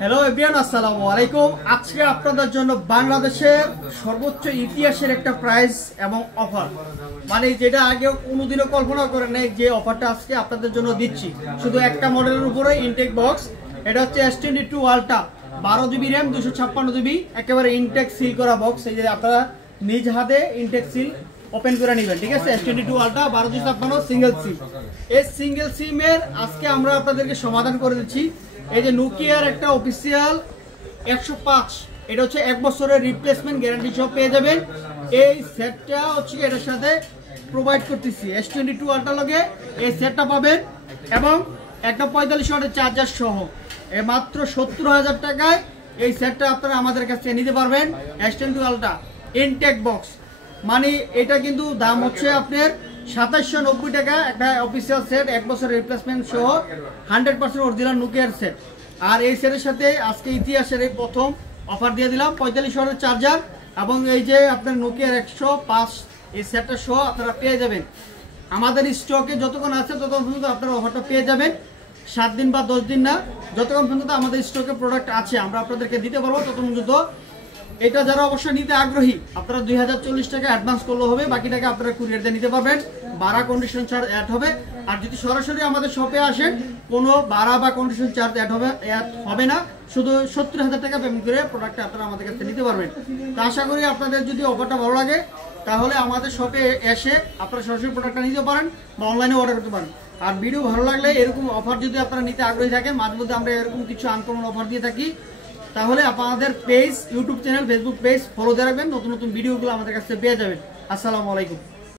Hello everyone, আসসালামু আলাইকুম। আজকে আপনাদের জন্য বাংলাদেশের সর্বোচ্চ ইতিহাসের একটা প্রাইস এবং অফার, মানে যেটা আগে কোনোদিনও কল্পনা করে নেই, যে অফারটা আজকে আপনাদের জন্য দিচ্ছি। শুধু একটা মডেলের উপরে ইনটেক বক্স, এটা হচ্ছে S22 ultra 12 GB RAM 256 GB, একেবারে ইনটেক সিল করা বক্স। এই যে আপনারা নিজ হাতে ইনটেক সিল ওপেন করে নেবেন, ঠিক আছে। S22 আলট্রা 1256 সিঙ্গেল সিম। এই সিঙ্গেল সিমের আজকে আমরা আপনাদেরকে সমাধান করে দিচ্ছি। এই যে নোকিয়ার একটা অফিসিয়াল 105, এটা হচ্ছে 1 বছরের রিপ্লেসমেন্ট গ্যারান্টি সহ পেয়ে যাবেন। এই সেটটা হচ্ছে এটার সাথে প্রোভাইড করতেছি। S22 আলট্রা লগে এই সেটটা পাবেন এবং একটা 45 ওয়াটের চার্জার সহ মাত্র 70,000 টাকায় এই সেটটা আপনারা আমাদের কাছে নিতে পারবেন। S22 আলট্রা ইনটেক বক্স, মানে এটা কিন্তু দাম হচ্ছে আপনার 2790 টাকা। একটা অফিসিয়াল সেট 1 বছরের রিপ্লেসমেন্ট সহ 100% অরিজিনাল নোকিয়ার সেট। আর এই সেটের সাথে আজকে ইতিহাসের এই প্রথম অফার দিয়ে দিলাম 45 ওয়াটের চার্জার এবং এই যে আপনার নোকিয়ার 105 এই সেটটা সহ আপনারা পেয়ে যাবেন। আমাদের স্টকে যতক্ষণ আছে ততক্ষণ পর্যন্ত আপনারা অফারটা পেয়ে যাবেন। 7 দিন বা 10 দিন না, যতক্ষণ পর্যন্ত আমাদের স্টকে প্রোডাক্ট আছে আমরা আপনাদেরকে দিতে পারবো ততক্ষণ পর্যন্ত। এটা যারা অবশ্যই নিতে আগ্রহী, আপনারা 2040 টাকা অ্যাডভান্স করলে হবে, বাকি টাকা আপনারা কুরিয়ার দিয়ে নিতে পারবেন। ভাড়া কন্ডিশন চার্জ অ্যাড হবে। আর যদি সরাসরি আমাদের শপে আসেন, কোনো ভাড়া বা কন্ডিশন চার্জ অ্যাড হবে না। শুধু 70,000 টাকা পেমেন্ট করে প্রোডাক্টটা আপনারা আমাদের কাছে নিতে পারবেন। তো আশা করি আপনাদের যদি অফারটা ভালো লাগে তাহলে আমাদের শপে এসে আপনারা সরাসরি প্রোডাক্টটা নিতে পারেন বা অনলাইনে অর্ডার করতে পারেন। আর ভিডিও ভালো লাগলে এরকম অফার যদি আপনারা নিতে আগ্রহী থাকেন, মাঝে মধ্যে আমরা এরকম কিছু আনকমন অফার দিয়ে থাকি, তাহলে আপনাদের page, YouTube channel, Facebook page follow দিয়ে রাখবেন। নতুন নতুন ভিডিওগুলো আমাদের কাছে পেয়ে যাবেন। আসসালামু আলাইকুম।